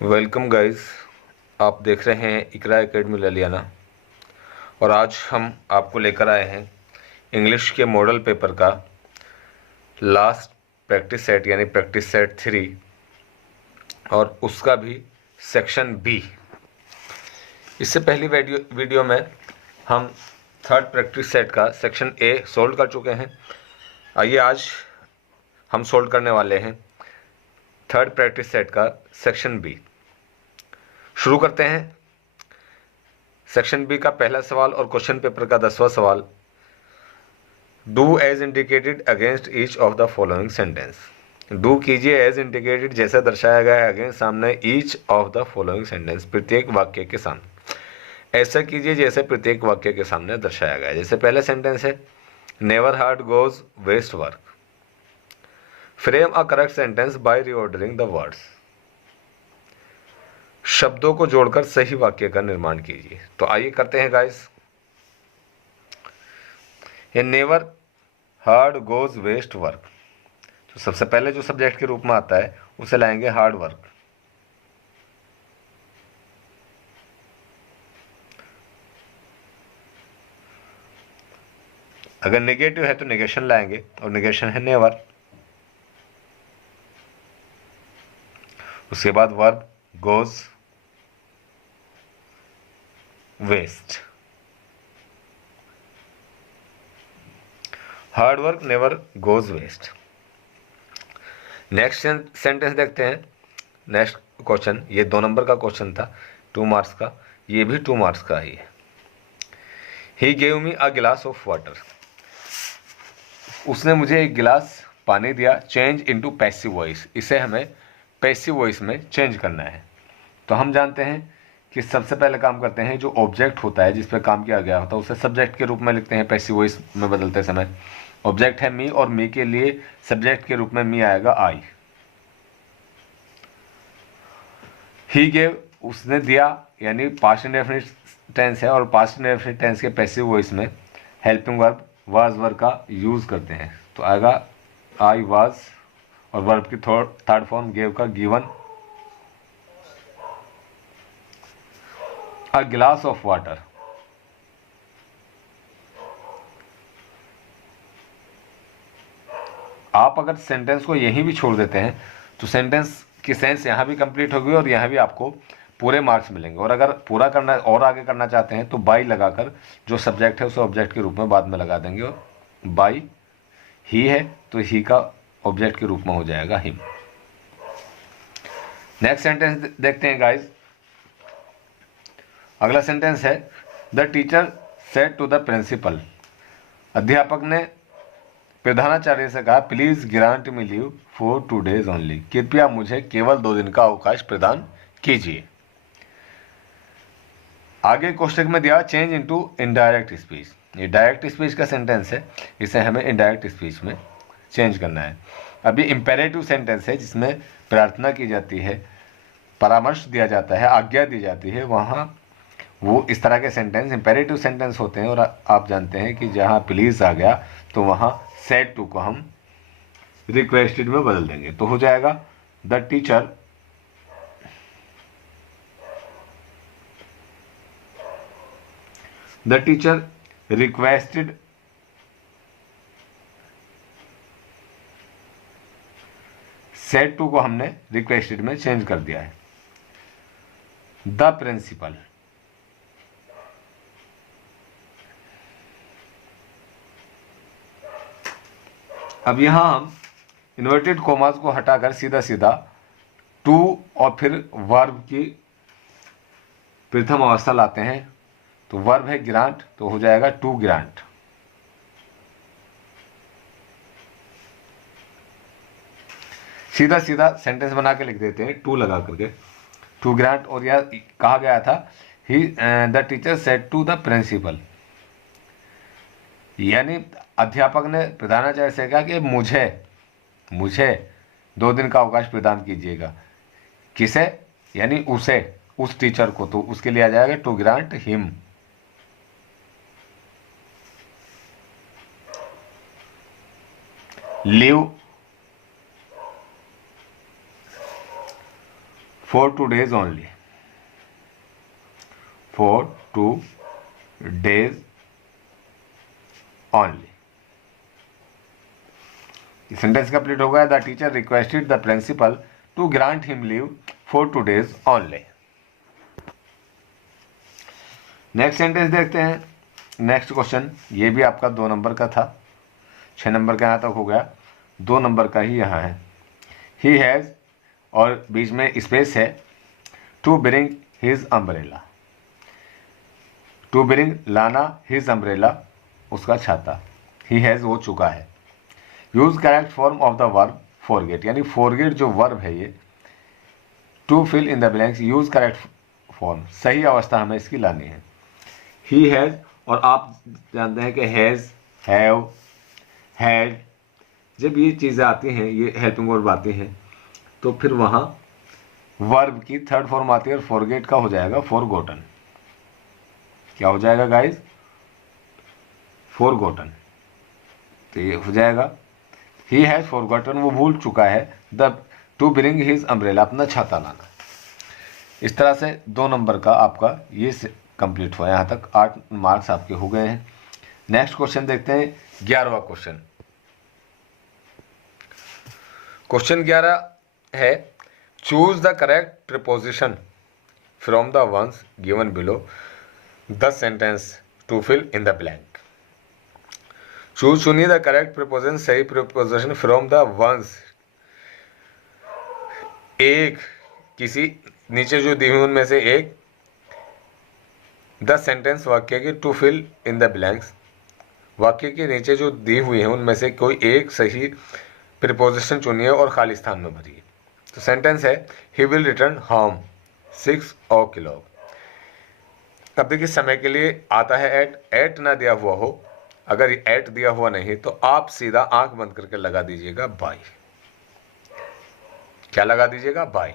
Welcome guys. आप देख रहे हैं इकरा एकेडमी ललियाना और आज हम आपको लेकर आए हैं इंग्लिश के मॉडल पेपर का लास्ट प्रैक्टिस सेट यानी प्रैक्टिस सेट 3 और उसका भी सेक्शन बी। इससे पहली वीडियो में हम थर्ड प्रैक्टिस सेट का सेक्शन ए सोल्व कर चुके हैं। आइए आज हम सोल्व करने वाले हैं थर्ड प्रैक्टिस सेट का सेक्शन बी। शुरू करते हैं। सेक्शन बी का पहला सवाल और क्वेश्चन पेपर का 10वां सवाल। Do as indicated against each of the following sentence. Do कीजिए एज इंडिकेटेड जैसा दर्शाया गया है अगेंस्ट सामने each of the following sentence प्रत्येक वाक्य के सामने। ऐसा कीजिए जैसे प्रत्येक वाक्य के सामने दर्शाया गया है। जैसे पहला सेंटेंस है never hard goes waste work. Frame a correct sentence by reordering the words. शब्दों को जोड़कर सही वाक्य का निर्माण कीजिए। तो आइए करते हैं गाइस। ये never hard goes waste work, तो सबसे पहले जो सब्जेक्ट के रूप में आता है उसे लाएंगे हार्ड वर्क। अगर नेगेटिव है तो नेगेशन लाएंगे और नेगेशन है नेवर। उसके बाद verb goes waste. Hard work never goes waste. Next sentence देखते हैं। नेक्स्ट क्वेश्चन, ये 2 नंबर का क्वेश्चन था 2 मार्क्स का, ये भी 2 मार्क्स का ही है। ही गेव मी अ गिलास ऑफ वाटर। उसने मुझे एक गिलास पानी दिया। चेंज इनटू पैसिव वॉइस, इसे हमें पैसिव वॉइस में चेंज करना है। तो हम जानते हैं कि सबसे पहले काम करते हैं जो ऑब्जेक्ट होता है जिस पे काम किया गया होता है उसे सब्जेक्ट के रूप में लिखते हैं पैसिव वॉइस में बदलते समय। ऑब्जेक्ट है मी और मी के लिए सब्जेक्ट के रूप में मी आएगा आई। ही गेव, उसने दिया यानी पास्ट इंडेफिनिट टेंस है और पास्ट इंडेफिनिट टेंस के पैसिव वॉइस में हेल्पिंग वर्ब वाज वर्ब का यूज करते हैं। तो आएगा आई वाज और वर्ब की थर्ड फॉर्म गेव का गिवन अ गिलास ऑफ वाटर। आप अगर सेंटेंस को यहीं भी छोड़ देते हैं तो सेंटेंस की सेंस यहाँ भी कंप्लीट होगी और यहाँ भी आपको पूरे मार्क्स मिलेंगे। और अगर पूरा करना और आगे करना चाहते हैं तो बाई लगाकर जो सब्जेक्ट है उसे ऑब्जेक्ट के रूप में बाद में लगा देंगे। और बाई ही है तो ही का ऑब्जेक्ट के रूप में हो जाएगा हिम। नेक्स्ट सेंटेंस देखते हैं गाइस। अगला सेंटेंस है the teacher said to the principal. अध्यापक ने प्रधानाचार्य से कहा please grant me leave for 2 days only. कृपया मुझे केवल 2 दिन का अवकाश प्रदान कीजिए। आगे कोष्टक में दिया चेंज इनटू इनडायरेक्ट स्पीच। ये डायरेक्ट स्पीच का सेंटेंस है, इसे हमें इनडायरेक्ट स्पीच में चेंज करना है। अभी इंपेरेटिव सेंटेंस है जिसमें प्रार्थना की जाती है, परामर्श दिया जाता है, आज्ञा दी जाती है, वहाँ वो इस तरह के सेंटेंस इंपेरेटिव सेंटेंस होते हैं। और आप जानते हैं कि जहाँ प्लीज आ गया तो वहाँ सेड टू को हम रिक्वेस्टेड में बदल देंगे। तो हो जाएगा the teacher requested said to को हमने रिक्वेस्टेड में चेंज कर दिया है। द प्रिंसिपल, अब यहां हम इन्वर्टेड कोमास को हटाकर सीधा सीधा टू और फिर वर्ब की प्रथम अवस्था लाते हैं। तो वर्ब है ग्रांट तो हो जाएगा टू ग्रांट। सीधा सीधा सेंटेंस बना के लिख देते हैं टू लगा करके, टू ग्रांट। और यह कहा गया था he the teacher said to the principal, यानी अध्यापक ने प्रधानाचार्य से कहा कि मुझे 2 दिन का अवकाश प्रदान कीजिएगा। किसे? यानी उसे, उस टीचर को। तो उसके लिए आ जाएगा to grant him. Leave for 2 days only, for 2 days only। Sentence complete हो गया। The teacher requested the principal to grant him leave for 2 days only. Next sentence देखते हैं। नेक्स्ट क्वेश्चन, ये भी आपका 2 नंबर का था। 6 नंबर का यहाँ तक हो गया, 2 नंबर का ही यहाँ है। ही हैज़ और बीच में स्पेस है, to bring his umbrella, to bring लाना, हिज अम्ब्रेला उसका छाता, ही हैज़ हो चुका है। Use correct form of the verb forget, यानी फॉरगेट जो वर्ब है ये, to fill in the blanks, use correct form, सही अवस्था हमें इसकी लानी है। ही हैज़, और आप जानते हैं कि हैज़, हैव, हैड, जब ये चीज़ें आती हैं, ये हेल्पिंग वर्ब आती हैं, तो फिर वहाँ वर्ब की थर्ड फॉर्म आती है और फॉरगेट का हो जाएगा फॉरगॉटन। क्या हो जाएगा गाइस? फॉरगॉटन। तो ये हो जाएगा ही हैज़ फॉरगॉटन, वो भूल चुका है, the two bring his umbrella, अपना छाता लाना। इस तरह से 2 नंबर का आपका ये कंप्लीट हुआ। यहाँ तक 8 मार्क्स आपके हो गए हैं। नेक्स्ट क्वेश्चन देखते हैं, 11वां क्वेश्चन। क्वेश्चन 11 है, choose the correct preposition from the ones given below the sentence to fill in the blank. Choose, चुनिए द करेक्ट प्रीपोजिशन, सही प्रीपोजिशन फ्रॉम द वंस, एक, किसी, नीचे जो दी हुई उनमें से एक, द सेंटेंस, वाक्य की, to fill in the blanks, वाक्य के नीचे जो दी हुई है उनमें से कोई एक सही प्रीपोजिशन चुनिए और खाली स्थान में भरिए। तो सेंटेंस है, he will return home 6 o'clock। अब देखिए समय के लिए आता है एट ना दिया हुआ हो, अगर एट दिया हुआ नहीं तो आप सीधा आंख बंद करके लगा दीजिएगा बाय। क्या लगा दीजिएगा? बाय।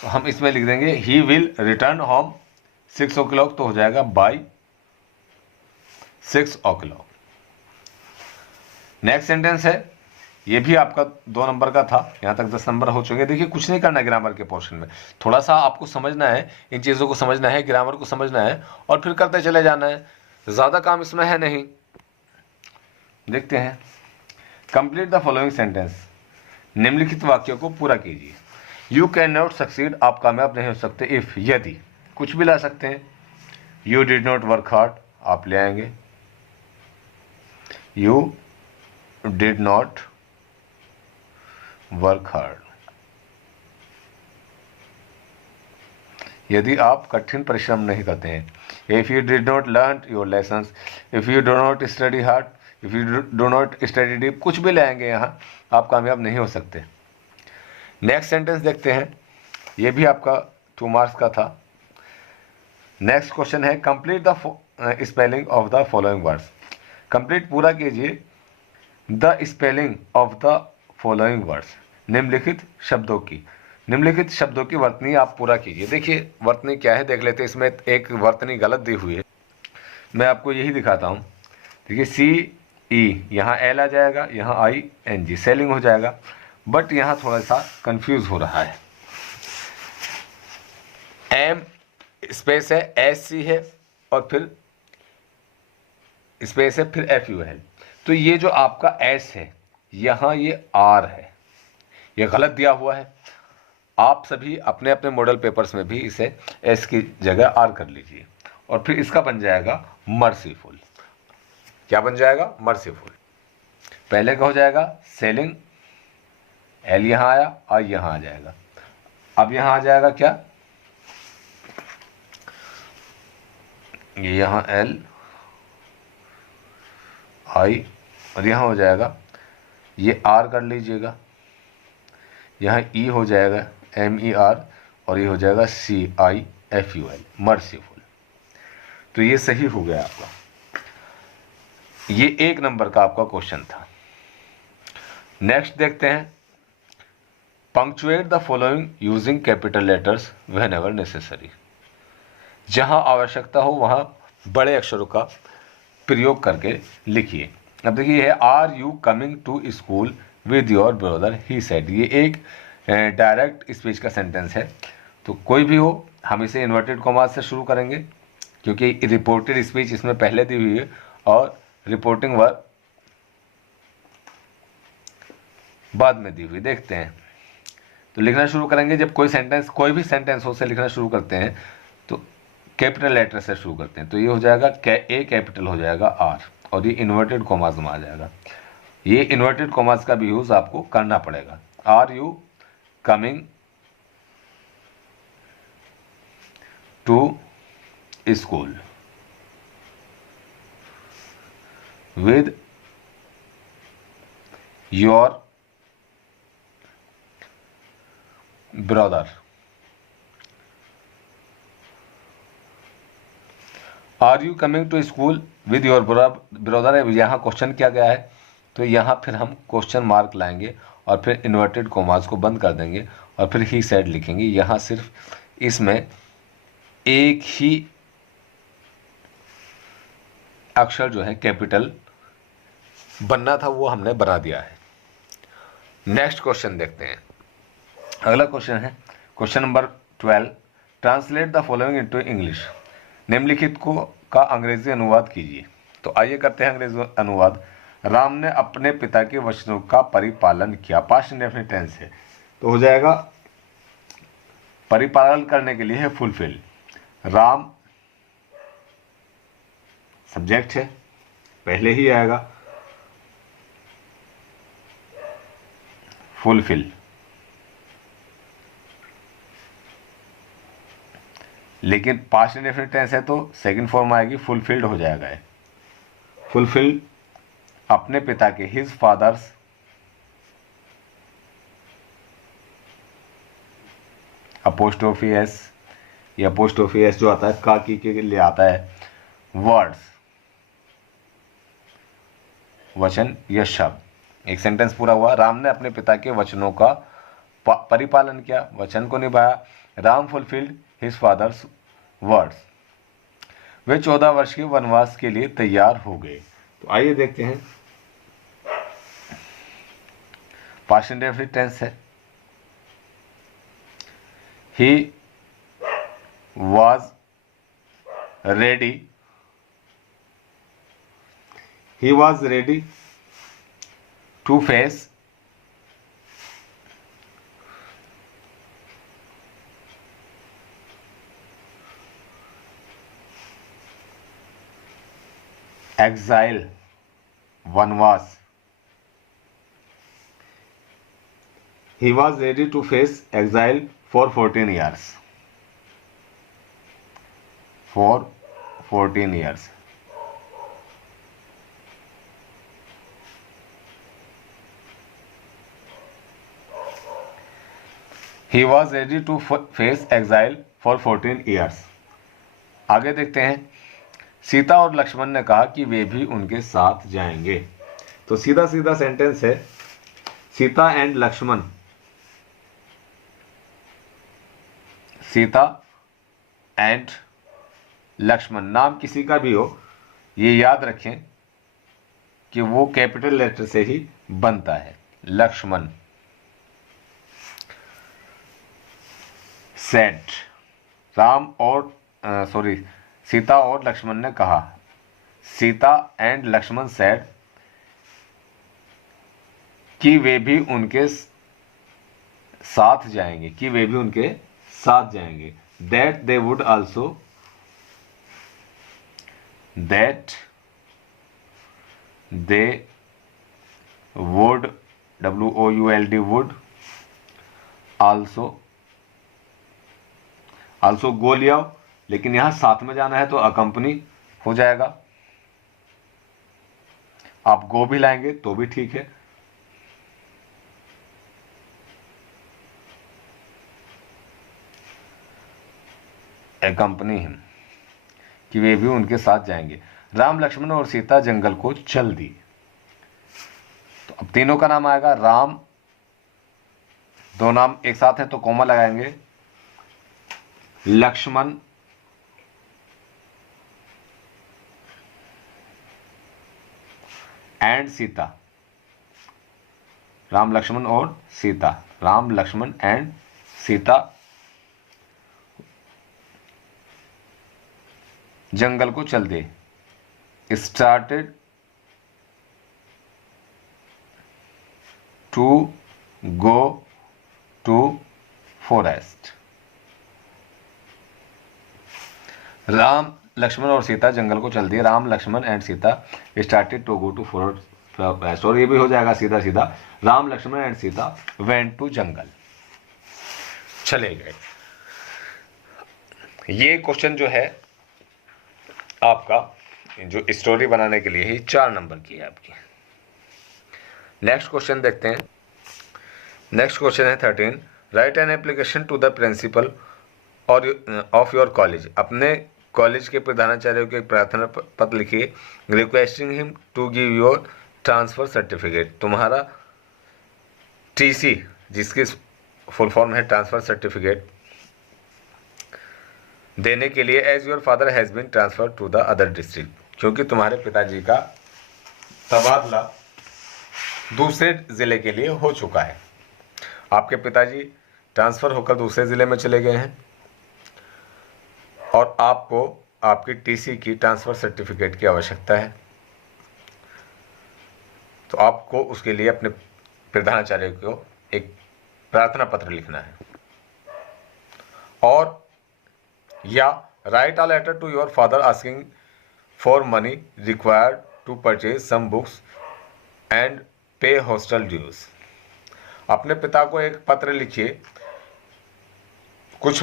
तो हम इसमें लिख देंगे he will return home 6 o'clock, तो हो जाएगा बाय 6 o'clock। नेक्स्ट सेंटेंस है, ये भी आपका 2 नंबर का था, यहाँ तक 10 नंबर हो चुके। देखिए कुछ नहीं करना है ग्रामर के पोर्शन में, थोड़ा सा आपको समझना है, इन चीज़ों को समझना है, ग्रामर को समझना है और फिर करते चले जाना है। ज़्यादा काम इसमें है नहीं। देखते हैं, कंप्लीट द फॉलोइंग सेंटेंस, निम्नलिखित वाक्यों को पूरा कीजिए। यू कैन नॉट सक्सीड, आप कामयाब नहीं हो सकते, इफ़, यदि, कुछ भी ला सकते हैं। You did not work hard, आप ले आएंगे you did not work hard. यदि आप कठिन परिश्रम नहीं करते हैं। If you did not learn your lessons, if you do not study hard, if you do not study deep, कुछ भी लाएंगे यहाँ, आप कामयाब नहीं हो सकते। नेक्स्ट सेंटेंस देखते हैं, ये भी आपका 2 मार्क्स का था। नेक्स्ट क्वेश्चन है, complete the spelling of the following words. Complete, पूरा कीजिए, the spelling of the following words, निम्नलिखित शब्दों की, निम्नलिखित शब्दों की वर्तनी आप पूरा कीजिए। देखिए वर्तनी क्या है देख लेते हैं। इसमें एक वर्तनी गलत दी हुई है, मैं आपको यही दिखाता हूँ। देखिए CE, यहाँ L आ जाएगा, यहाँ ING, सेलिंग हो जाएगा, बट यहाँ थोड़ा सा कंफ्यूज हो रहा है। M स्पेस है, SC है और फिर स्पेस है, फिर FUL। तो ये जो आपका S है, यहाँ ये R है, ये गलत दिया हुआ है। आप सभी अपने अपने मॉडल पेपर्स में भी इसे S की जगह R कर लीजिए और फिर इसका बन जाएगा मर्सीफुल। क्या बन जाएगा? मर्सीफुल। पहले का हो जाएगा सेलिंग, L यहाँ आया, I यहाँ आ जाएगा। अब यहाँ आ जाएगा क्या? ये यहाँ L, I और यहाँ हो जाएगा, ये R कर लीजिएगा, यहाँ E हो जाएगा MER और ये हो जाएगा CIFUL, मर्सीफुल। तो ये सही हो गया आपका। ये 1 नंबर का आपका क्वेश्चन था। नेक्स्ट देखते हैं, punctuate the following using capital letters when ever necessary. जहाँ आवश्यकता हो वहाँ बड़े अक्षरों का प्रयोग करके लिखिए। अब देखिए है, are you coming to school with your brother, he said. ये एक डायरेक्ट स्पीच का सेंटेंस है। तो कोई भी हो हम इसे इन्वर्टेड कॉमास से शुरू करेंगे, क्योंकि रिपोर्टेड स्पीच इसमें पहले दी हुई है और रिपोर्टिंग वर्ब बाद में दी हुई। देखते हैं, तो लिखना शुरू करेंगे। जब कोई भी सेंटेंस हो से लिखना शुरू करते हैं तो कैपिटल लेटर से शुरू करते हैं। तो ये हो जाएगा ए कैपिटल हो जाएगा आर, और ये इन्वर्टेड कॉमास में आ जाएगा। ये इन्वर्टेड कॉमास का भी यूज आपको करना पड़ेगा। Are you coming to school with your brother. Are you coming to school with your brother. यहाँ क्वेश्चन किया गया है, तो यहाँ फिर हम क्वेश्चन मार्क लाएंगे और फिर इन्वर्टेड कॉमास को बंद कर देंगे और फिर ही सेड लिखेंगे। यहाँ सिर्फ इसमें एक ही अक्षर जो है कैपिटल बनना था, वो हमने बना दिया है। नेक्स्ट क्वेश्चन देखते हैं। अगला क्वेश्चन है question number 12। Translate the following into English. निम्नलिखित का अंग्रेजी अनुवाद कीजिए। तो आइए करते हैं अंग्रेजी अनुवाद। राम ने अपने पिता के वचनों का परिपालन किया। पास्ट इंडेफिनिट टेंस है, तो हो जाएगा परिपालन करने के लिए है फुलफिल। राम सब्जेक्ट है, पहले ही आएगा फुलफिल। लेकिन पास्ट इंडेफिनिट टेंस है तो सेकंड फॉर्म आएगी, फुलफिल्ड हो जाएगा। फुलफिल अपने पिता के, हिज फादर्स अपोस्ट्रोफी एस, या अपोस्ट्रोफी एस जो आता है का की के लिए आता है, वर्ड्स वचन या शब्द। एक सेंटेंस पूरा हुआ। राम ने अपने पिता के वचनों का परिपालन किया, वचन को निभाया। Ram fulfilled his father's words. वे 14 वर्ष के वनवास के लिए तैयार हो गए। तो आइए देखते हैं। पास्ट इंडेफिनिट टेंस है। ही was ready. He was ready to face exile, vanvas. He was ready to face exile for 14 years. For 14 years. He was ready to face exile for 14 years. आगे देखते हैं। सीता और लक्ष्मण ने कहा कि वे भी उनके साथ जाएंगे। तो सीधा सीधा सेंटेंस है, सीता एंड लक्ष्मण। सीता एंड लक्ष्मण, नाम किसी का भी हो, ये याद रखें कि वो कैपिटल लेटर से ही बनता है। लक्ष्मण। सेड, राम और सीता और लक्ष्मण ने कहा। सीता एंड लक्ष्मण सेड कि वे भी उनके साथ जाएंगे, कि वे भी उनके साथ जाएंगे। That they would also, that they would, WOULD, would also go लिया, लेकिन यहां साथ में जाना है तो अकंपनी हो जाएगा। आप गो भी लाएंगे तो भी ठीक है। अकंपनी हिम, कि वे भी उनके साथ जाएंगे। राम लक्ष्मण और सीता जंगल को चल दी। तो अब तीनों का नाम आएगा। राम, दो नाम एक साथ है तो कोमा लगाएंगे। लक्ष्मण एंड सीता, राम लक्ष्मण और सीता। राम लक्ष्मण एंड सीता जंगल को चल दे, started to go to forest. Ram Lakshman और सीता जंगल को चल दिए, Ram Lakshman and Sita started to go to forest. और ये भी हो जाएगा सीधा सीधा, Ram Lakshman and Sita went to jungle, चले गए। ये क्वेश्चन जो है आपका जो स्टोरी बनाने के लिए ही 4 नंबर की है आपकी। नेक्स्ट क्वेश्चन देखते हैं। नेक्स्ट क्वेश्चन है 13, write an application to the principal और ऑफ योर कॉलेज। अपने कॉलेज के प्रधानाचार्य को एक प्रार्थना पत्र लिखिए, requesting him to give your transfer certificate. तुम्हारा टीसी, जिसकी फुल फॉर्म है ट्रांसफ़र सर्टिफिकेट, देने के लिए, as your father has been transfer to the other district, क्योंकि तुम्हारे पिताजी का तबादला दूसरे ज़िले के लिए हो चुका है। आपके पिताजी ट्रांसफ़र होकर दूसरे ज़िले में चले गए हैं और आपको आपकी टीसी की ट्रांसफ़र सर्टिफिकेट की आवश्यकता है, तो आपको उसके लिए अपने प्रधानाचार्य को एक प्रार्थना पत्र लिखना है, और या write a letter to your father asking for money required to purchase some books and pay hostel dues. अपने पिता को एक पत्र लिखिए कुछ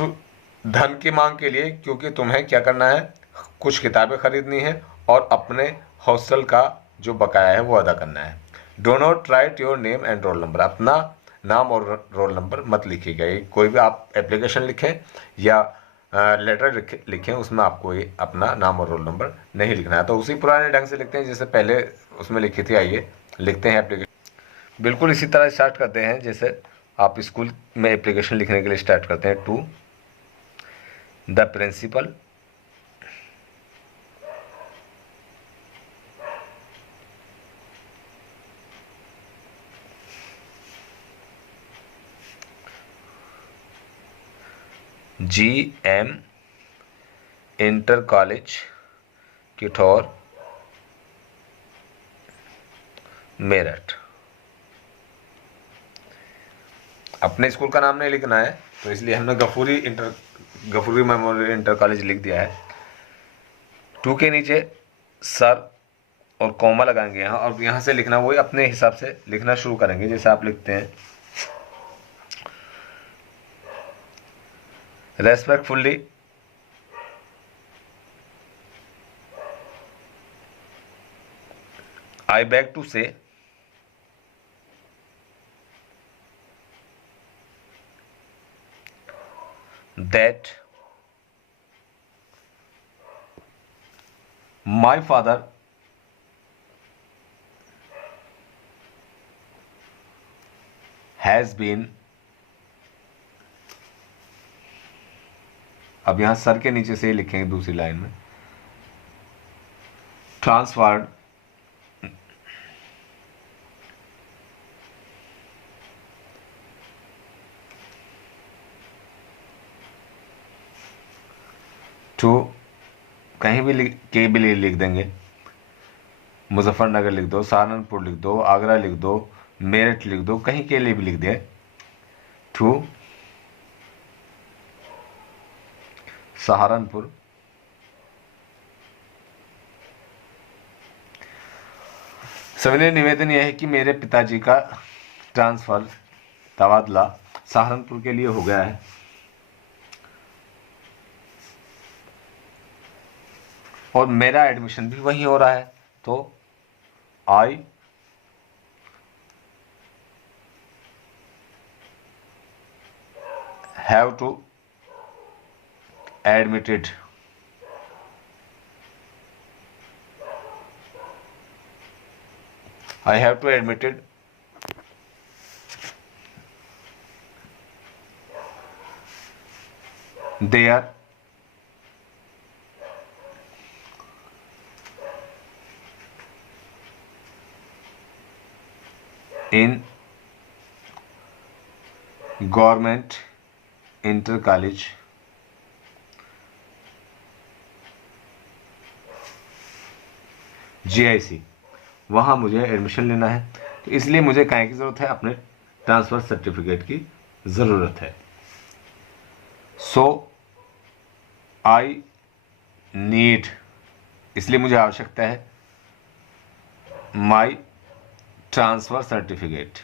धन की मांग के लिए, क्योंकि तुम्हें क्या करना है, कुछ किताबें खरीदनी है और अपने हॉस्टल का जो बकाया है वो अदा करना है। Do not right your name and roll number. अपना नाम और रोल नंबर मत लिखिएगा। कोई भी आप एप्लीकेशन लिखें या लेटर लिखें, उसमें आपको ये अपना नाम और रोल नंबर नहीं लिखना है। तो उसी पुराने ढंग से लिखते हैं जैसे पहले उसमें लिखी थी। आइए लिखते हैं एप्लीकेशन। बिल्कुल इसी तरह स्टार्ट करते हैं जैसे आप स्कूल में एप्लीकेशन लिखने के लिए स्टार्ट करते हैं। To the principal GM inter college Kithaur Meerut. अपने स्कूल का नाम नहीं लिखना है, तो इसलिए हमने गफूरी मेमोरियल इंटर कॉलेज लिख दिया है। टू के नीचे सर और कॉमा लगाएंगे यहाँ, और यहाँ से लिखना वही अपने हिसाब से लिखना शुरू करेंगे जैसे आप लिखते हैं। Respectfully I beg to say that my father has been, अब यहां सर के नीचे से ही लिखेंगे दूसरी लाइन में, ट्रांसफर्ड टू, कहीं भी के भी लिख देंगे, मुजफ्फरनगर लिख दो, सहारनपुर लिख दो, आगरा लिख दो, मेरठ लिख दो, कहीं के लिए भी लिख दें, टू सहारनपुर। सविनय निवेदन यह है कि मेरे पिताजी का ट्रांसफर तबादला सहारनपुर के लिए हो गया है, और मेरा एडमिशन भी वहीं हो रहा है, तो I have to admitted there in government inter college GIC, वहाँ मुझे एडमिशन लेना है, तो इसलिए मुझे क्या की ज़रूरत है, अपने ट्रांसफ़र सर्टिफिकेट की ज़रूरत है। सो आई नीड, इसलिए मुझे आवश्यकता है माई ट्रांसफ़र सर्टिफिकेट।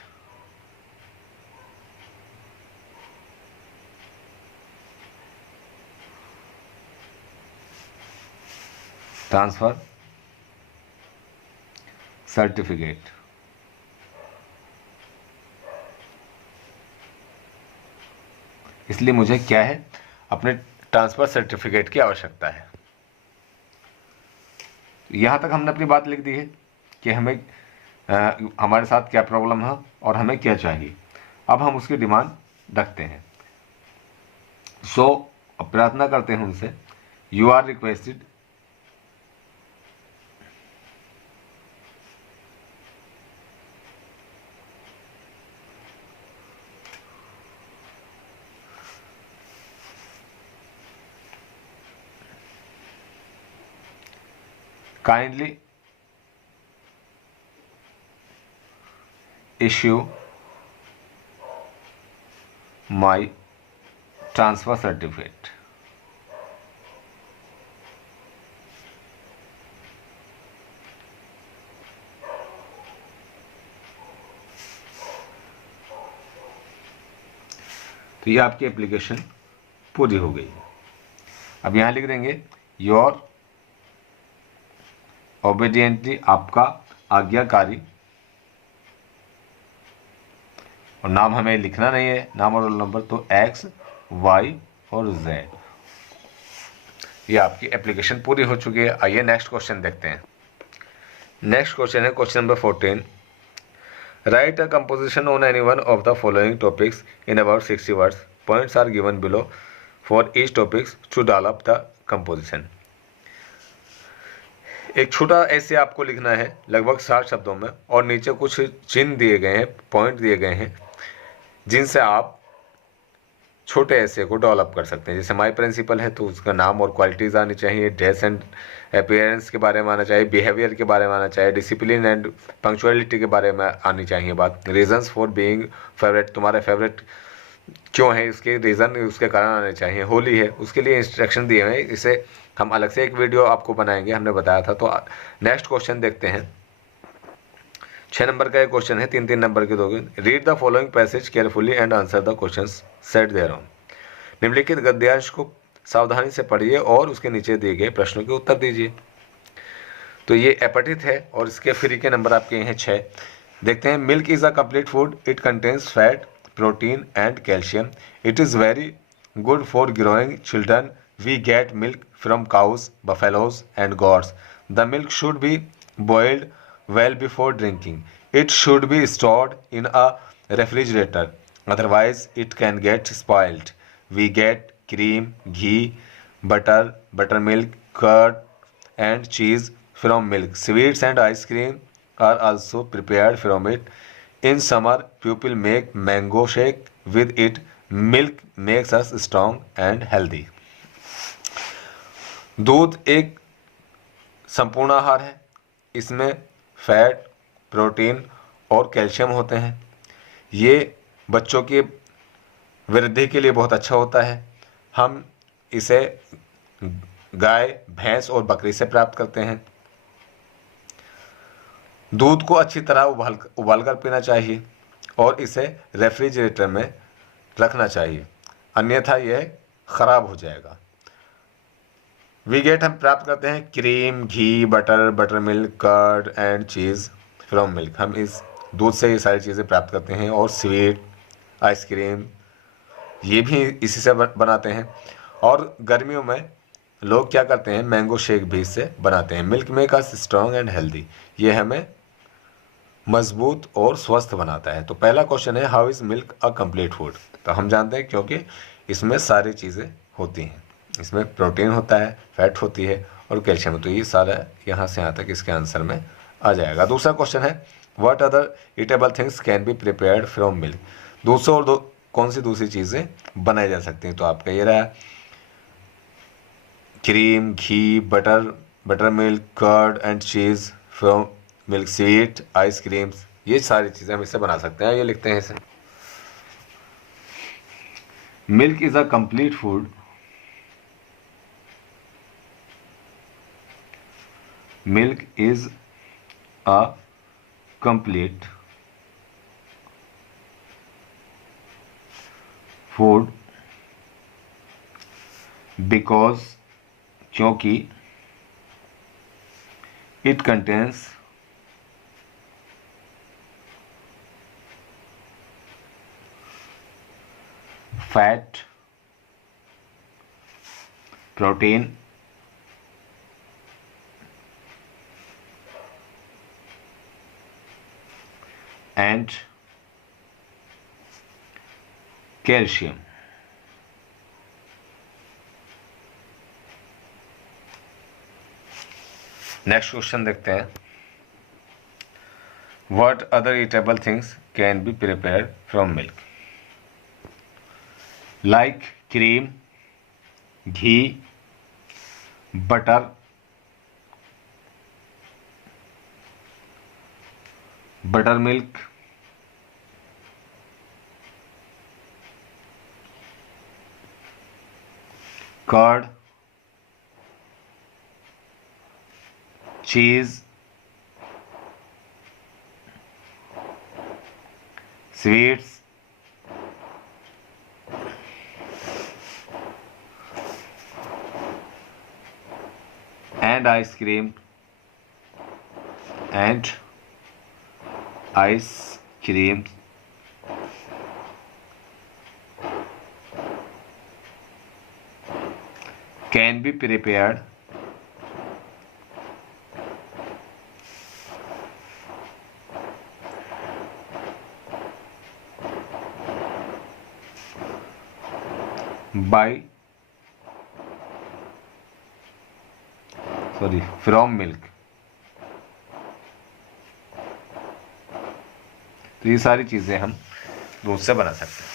ट्रांसफ़र सर्टिफिकेट, इसलिए मुझे क्या है, अपने ट्रांसफ़र सर्टिफिकेट की आवश्यकता है। यहाँ तक हमने अपनी बात लिख दी है कि हमें हमारे साथ क्या प्रॉब्लम है और हमें क्या चाहिए। अब हम उसकी डिमांड रखते हैं। सो प्रार्थना करते हैं उनसे, you are requested kindly issue my transfer certificate। तो ये आपकी एप्लीकेशन पूरी हो गई। अब यहाँ लिख देंगे योर ओबीडियंटली, आपका आज्ञाकारी, और नाम हमें लिखना नहीं है, नाम और रोल नंबर, तो X, Y और Z। ये आपकी एप्लीकेशन पूरी हो चुकी है। आइए नेक्स्ट क्वेश्चन देखते हैं। नेक्स्ट क्वेश्चन है question number 14। Write a composition on any one of the following topics in about 60 words. Points are given below for each topics to develop the composition. एक छोटा ऐसे आपको लिखना है लगभग 60 शब्दों में, और नीचे कुछ चिन्ह दिए गए हैं, पॉइंट दिए गए हैं, जिनसे आप छोटे ऐसे को डेवलप कर सकते हैं। जैसे माई प्रिंसिपल है तो उसका नाम और क्वालिटीज़ आनी चाहिए, ड्रेस एंड अपीयरेंस के बारे में आना चाहिए, बिहेवियर के बारे में आना चाहिए, डिसिप्लिन एंड पंक्चुअलिटी के बारे में आनी चाहिए बात, रीजंस फॉर बीइंग फेवरेट, तुम्हारे फेवरेट क्यों है, इसके रीज़न उसके कारण आने चाहिए। होली है, उसके लिए इंस्ट्रक्शन दिए हैं, इसे हम अलग से एक वीडियो आपको बनाएंगे, हमने बताया था। तो नेक्स्ट क्वेश्चन देखते हैं। 6 नंबर का एक क्वेश्चन है, 3-3 नंबर के दोगे। Read the following passage carefully and answer the questions set thereon. निम्नलिखित गद्यांश को सावधानी से पढ़िए और उसके नीचे दिए गए प्रश्नों के उत्तर दीजिए। तो ये अपठित है और इसके फ्री के नंबर आपके हैं 6। देखते हैं। Milk is a complete food, it contains fat, protein and calcium, it is very good for growing children, we get milk from cows, buffaloes and goats. The milk should be boiled well before drinking. It should be stored in a refrigerator, otherwise it can get spoiled. We get cream, ghee, butter, buttermilk, curd and cheese from milk. Sweets and ice cream are also prepared from it. In summer, people make mango shake with it. Milk makes us strong and healthy. दूध एक संपूर्ण आहार है, इसमें fat, protein और calcium होते हैं। ये बच्चों की वृद्धि के लिए बहुत अच्छा होता है। हम इसे गाय, भैंस और बकरी से प्राप्त करते हैं। दूध को अच्छी तरह उबाल कर पीना चाहिए और इसे रेफ्रिजरेटर में रखना चाहिए, अन्यथा यह खराब हो जाएगा। वीगेट हम प्राप्त करते हैं cream, ghee, butter, buttermilk, curd and cheese from milk. हम इस दूध से ये सारी चीज़ें प्राप्त करते हैं। और स्वीट, आइसक्रीम, ये भी इसी से बनाते हैं। और गर्मियों में लोग क्या करते हैं, मैंगो शेक भी इससे बनाते हैं। Milk make us strong and healthy, ये हमें मजबूत और स्वस्थ बनाता है। तो पहला क्वेश्चन है, how is milk a complete food. तो हम जानते हैं क्योंकि इसमें सारी चीज़ें होती हैं, इसमें प्रोटीन होता है, फैट होती है और कैल्शियम। तो ये सारा यहाँ से यहाँ तक इसके आंसर में आ जाएगा। दूसरा क्वेश्चन है, what other eatable things can be prepared from milk. दूसरा और कौन सी दूसरी चीज़ें बनाई जा सकती हैं। तो आपका ये रहा cream, ghee, buttermilk, curd and cheese from milk, sweet, ice creams, ये सारी चीज़ें हम इससे बना सकते हैं। ये लिखते हैं इसे। Milk is a complete food. Milk is a complete food because, क्योंकि, it contains fat, protein, and calcium. Next question देखते हैं। What other eatable things can be prepared from milk? Like cream, ghee, butter, buttermilk, curd, cheese, sweets, and ice cream, can be prepared from milk। तो ये सारी चीज़ें हम दूध से बना सकते हैं।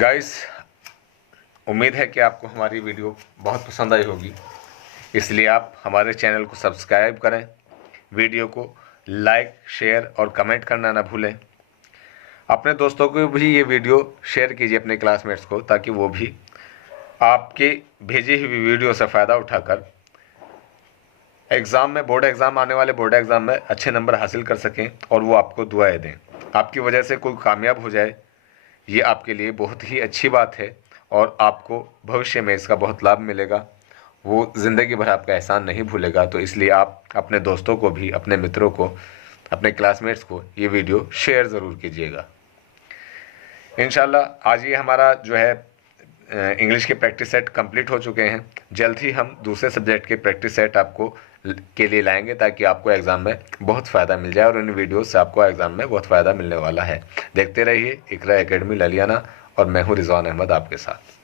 गाइस, उम्मीद है कि आपको हमारी वीडियो बहुत पसंद आई होगी, इसलिए आप हमारे चैनल को सब्सक्राइब करें, वीडियो को लाइक, शेयर और कमेंट करना ना भूलें। अपने दोस्तों को भी ये वीडियो शेयर कीजिए, अपने क्लासमेट्स को, ताकि वो भी आपके भेजी हुई वीडियो से फ़ायदा उठाकर एग्ज़ाम में, बोर्ड एग्ज़ाम आने वाले बोर्ड एग्ज़ाम में अच्छे नंबर हासिल कर सकें और वो आपको दुआएं दें। आपकी वजह से कोई कामयाब हो जाए, ये आपके लिए बहुत ही अच्छी बात है और आपको भविष्य में इसका बहुत लाभ मिलेगा। वो ज़िंदगी भर आपका एहसान नहीं भूलेगा। तो इसलिए आप अपने दोस्तों को भी, अपने मित्रों को, अपने क्लासमेट्स को ये वीडियो शेयर ज़रूर कीजिएगा। इंशाल्लाह आज ये हमारा जो है इंग्लिश के प्रैक्टिस सेट कंप्लीट हो चुके हैं। जल्द ही हम दूसरे सब्जेक्ट के प्रैक्टिस सेट आपको के लिए लाएंगे, ताकि आपको एग्ज़ाम में बहुत फ़ायदा मिल जाए और इन वीडियोस से आपको एग्ज़ाम में बहुत फ़ायदा मिलने वाला है। देखते रहिए इकरा एकेडमी ललियाना, और मैं हूँ रिजवान अहमद आपके साथ।